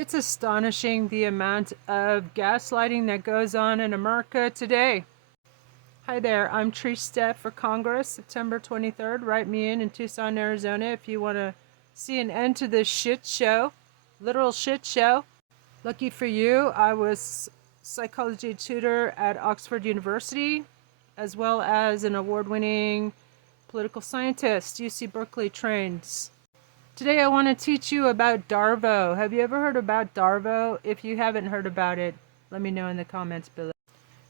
It's astonishing the amount of gaslighting that goes on in America today. Hi there, I'm Trista for Congress, September 23rd. Write me in Tucson, Arizona if you want to see an end to this shit show. Literal shit show. Lucky for you, I was psychology tutor at Oxford University, as well as an award-winning political scientist, UC Berkeley trained. Today I want to teach you about DARVO. Have you ever heard about DARVO? If you haven't heard about it, let me know in the comments below.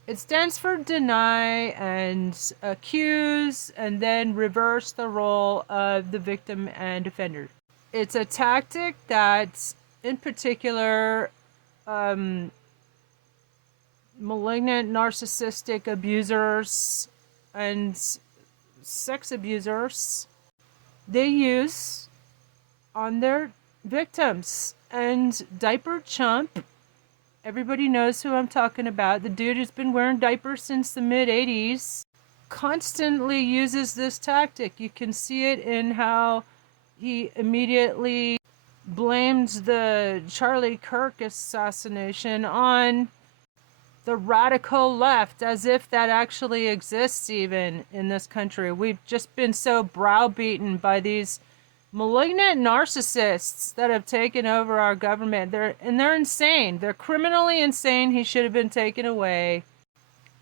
It stands for deny and accuse and then reverse the role of the victim and offender. It's a tactic that, in particular, malignant narcissistic abusers and sex abusers, they use on their victims. And Diaper Chump, everybody knows who I'm talking about, the dude who's been wearing diapers since the mid-80s, constantly uses this tactic. You can see it in how he immediately blames the Charlie Kirk assassination on the radical left, as if that actually exists even in this country. We've just been so browbeaten by these malignant narcissists that have taken over our government. They're insane. They're criminally insane. He should have been taken away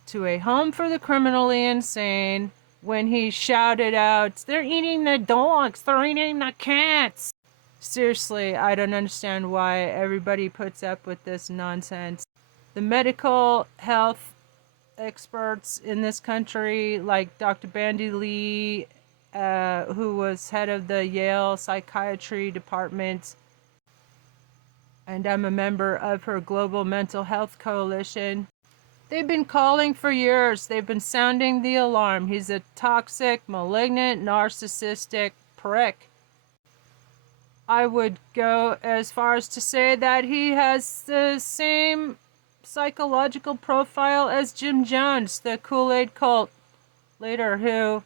to a home for the criminally insane when he shouted out, "They're eating the dogs, they're eating the cats." Seriously, I don't understand why everybody puts up with this nonsense. The medical health experts in this country, like Dr. Bandy Lee, who was head of the Yale Psychiatry Department, and I'm a member of her Global Mental Health Coalition. They've been calling for years. They've been sounding the alarm. He's a toxic, malignant, narcissistic prick. I would go as far as to say that he has the same psychological profile as Jim Jones, the Kool-Aid cult leader who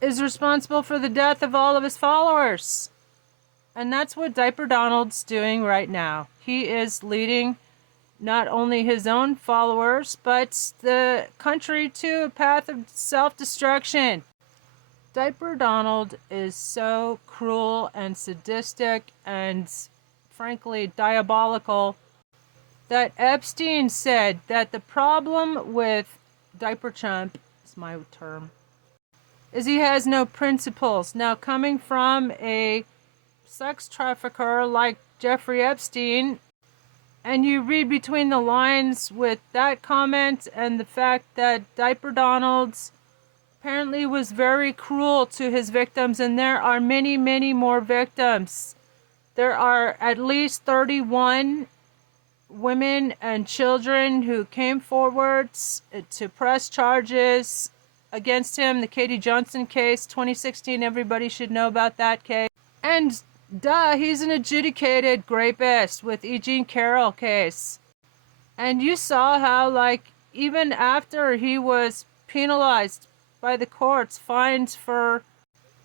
is responsible for the death of all of his followers. And that's what Diaper Donald's doing right now. He is leading not only his own followers, but the country to a path of self-destruction. Diaper Donald is so cruel and sadistic and, frankly, diabolical that Epstein said that the problem with Diaper Chump, is my term, is he has no principles. Now, coming from a sex trafficker like Jeffrey Epstein, and you read between the lines with that comment and the fact that Diaper Donald's apparently was very cruel to his victims, and there are many, many more victims. There are at least 31 women and children who came forward to press charges against him. The Katie Johnson case, 2016, everybody should know about that case. And duh, he's an adjudicated rapist with E. Jean Carroll case. And you saw how, like, even after he was penalized by the courts, fined for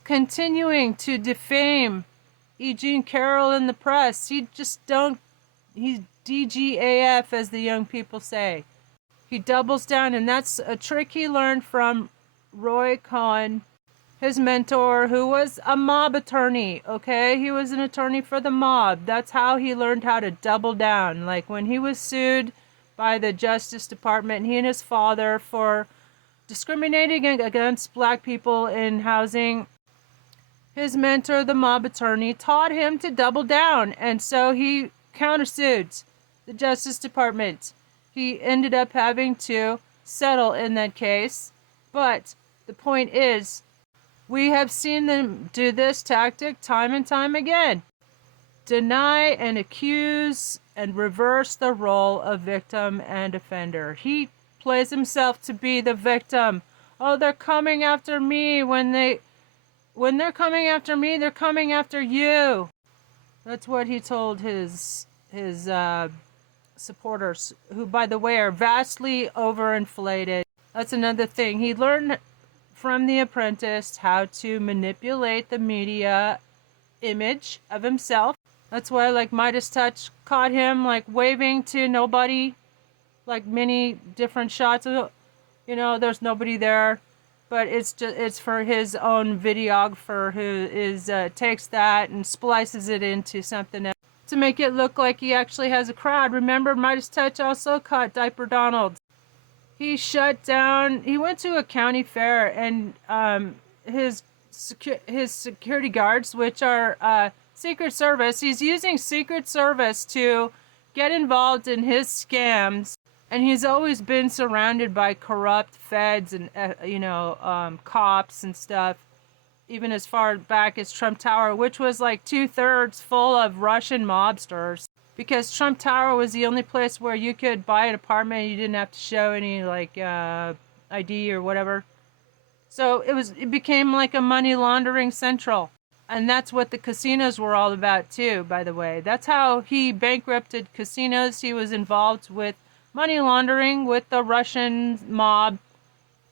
continuing to defame E. Jean Carroll in the press, he's DGAF, as the young people say. He doubles down, and that's a trick he learned from Roy Cohn, his mentor, who was a mob attorney, okay? He was an attorney for the mob. That's how he learned how to double down. Like when he was sued by the Justice Department, he and his father, for discriminating against black people in housing, his mentor, the mob attorney, taught him to double down. And so he countersued the Justice Department. He ended up having to settle in that case. But the point is, we have seen them do this tactic time and time again. Deny and accuse and reverse the role of victim and offender. He plays himself to be the victim. Oh, they're coming after me. When they're coming after me, they're coming after you. That's what he told his supporters, who, by the way, are vastly overinflated. That's another thing. He learned from The Apprentice how to manipulate the media image of himself That's why, like, Midas Touch caught him, like, waving to nobody, like, many different shots of, there's nobody there, but it's for his own videographer who takes that and splices it into something else to make it look like he actually has a crowd. Remember, Midas Touch also caught Diaper Donald. He shut down. He went to a county fair, and his security guards, which are Secret Service, he's using Secret Service to get involved in his scams. And he's always been surrounded by corrupt feds and cops and stuff, even as far back as Trump Tower, which was like 2/3 full of Russian mobsters. Because Trump Tower was the only place where you could buy an apartment and you didn't have to show any ID or whatever. So it became like a money laundering central. And that's what the casinos were all about too, by the way. That's how he bankrupted casinos. He was involved with money laundering with the Russian mob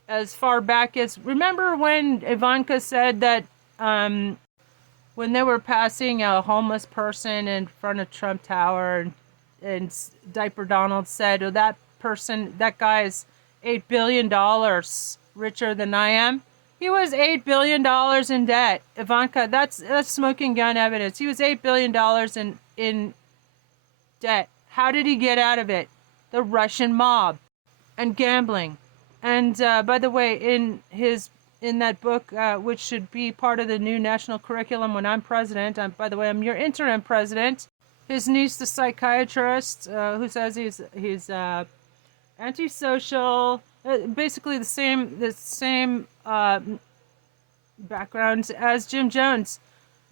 as far back as... Remember when Ivanka said that when they were passing a homeless person in front of Trump Tower, and Diaper Donald said, oh, that guy is $8 billion richer than I am. He was $8 billion in debt. Ivanka, that's smoking gun evidence. He was $8 billion in debt. How did he get out of it? The Russian mob and gambling. And by the way, in that book, which should be part of the new national curriculum when I'm president, by the way, I'm your interim president. His niece, the psychiatrist, who says he's antisocial, basically the same background as Jim Jones,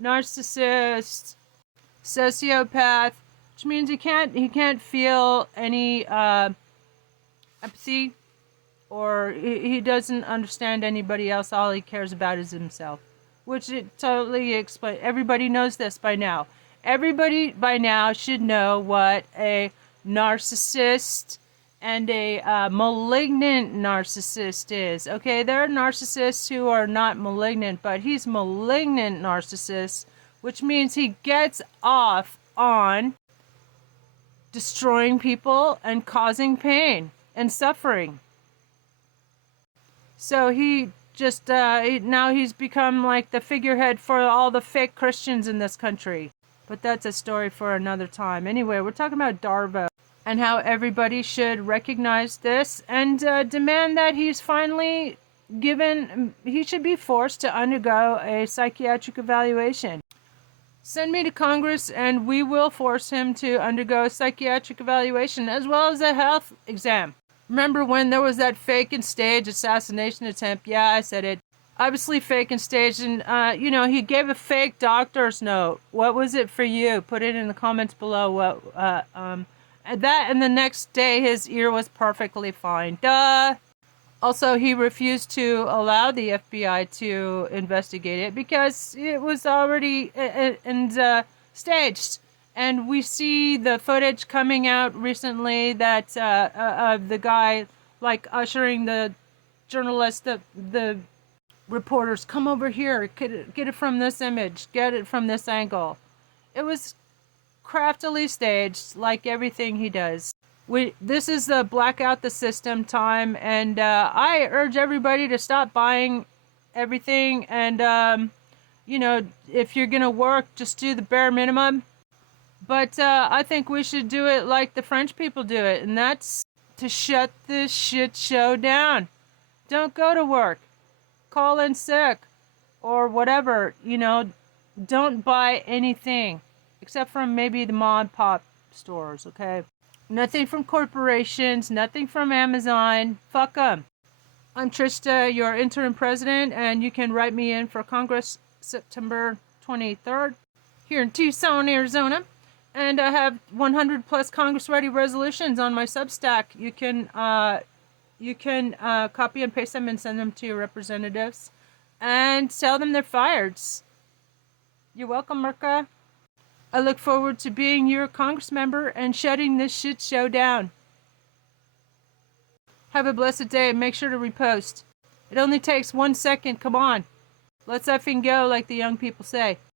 narcissist, sociopath, which means he can't feel any empathy, or he doesn't understand anybody else. All he cares about is himself, which it totally explains. Everybody knows this by now. Everybody by now should know what a narcissist and a malignant narcissist is. Okay, there are narcissists who are not malignant, but he's malignant narcissist, which means he gets off on destroying people and causing pain and suffering. So he just now he's become like the figurehead for all the fake Christians in this country. But that's a story for another time. Anyway, we're talking about Darvo and how everybody should recognize this and demand that he's finally he should be forced to undergo a psychiatric evaluation. Send me to Congress and we will force him to undergo a psychiatric evaluation as well as a health exam. Remember when there was that fake and staged assassination attempt? Yeah, I said it. Obviously fake and staged, and he gave a fake doctor's note. What was it for you? Put it in the comments below. And the next day his ear was perfectly fine. Duh. Also, he refused to allow the FBI to investigate it because it was already staged. And we see the footage coming out recently that of the guy like ushering the journalists, the reporters, come over here, get it from this image, get it from this angle. It was craftily staged, like everything he does. This is the blackout the system time, and I urge everybody to stop buying everything, and if you're gonna work, just do the bare minimum. But I think we should do it like the French people do it, and that's to shut this shit show down. Don't go to work. Call in sick or whatever, don't buy anything except from maybe the mom and pop stores, okay? Nothing from corporations, nothing from Amazon. Fuck them. I'm Trista, your interim president, and you can write me in for Congress September 23rd here in Tucson, Arizona. And I have 100 plus Congress-ready resolutions on my Substack. You can copy and paste them and send them to your representatives and tell them they're fired. You're welcome, Merca. I look forward to being your Congress member and shutting this shit show down. Have a blessed day and make sure to repost. It only takes 1 second. Come on. Let's effing go, like the young people say.